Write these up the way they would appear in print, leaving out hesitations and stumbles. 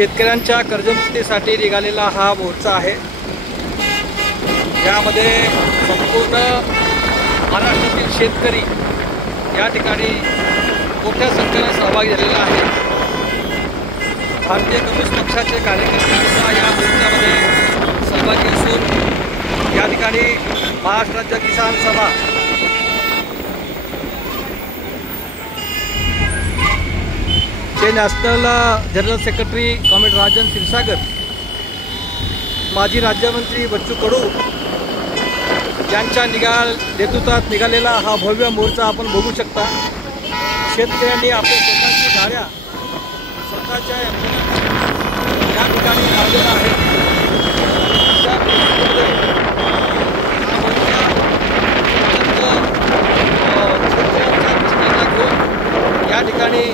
शेतकऱ्यांच्या कर्जमुक्तीसाठी निघालेला हा मोर्चा आहे। यामध्ये संपूर्ण महाराष्ट्रातील शेतकरी या ठिकाणी मोठ्या संख्येने सहभागी झालेला आहे। भारतीय कम्युनिस्ट पक्षाचे कार्यकर्ते सुद्धा या मोर्चामध्ये सहभागी असून या ठिकाणी महाराष्ट्र राज्य किसान सभा चे national general secretary comrade Rajan Kshirsagar, माजी राज्यमंत्री बच्चू कडू यांच्या नेतृत्वात निघालेला हा भव्य मोर्चा आपण बघू शकता। शेतकऱ्यांनी आपल्या स्वतःची गाड्या स्वतःच्या या ठिकाणी लावलेला आहे। या ठिकाणी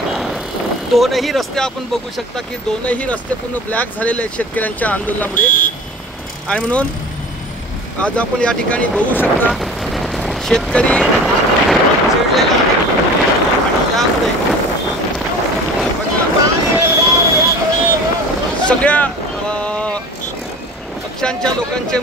दोनही रस्ते आपण बघू शकता की दोनही रस्ते पूर्ण ब्लॅक झालेले आहेत शेतकऱ्यांच्या आंदोलनामुळे। आणि म्हणून आज आपण या ठिकाणी बघू शकता शेतकरी चिडलेला आहे आणि त्यामुळे सगळ्या पक्षांच्या लोकांचे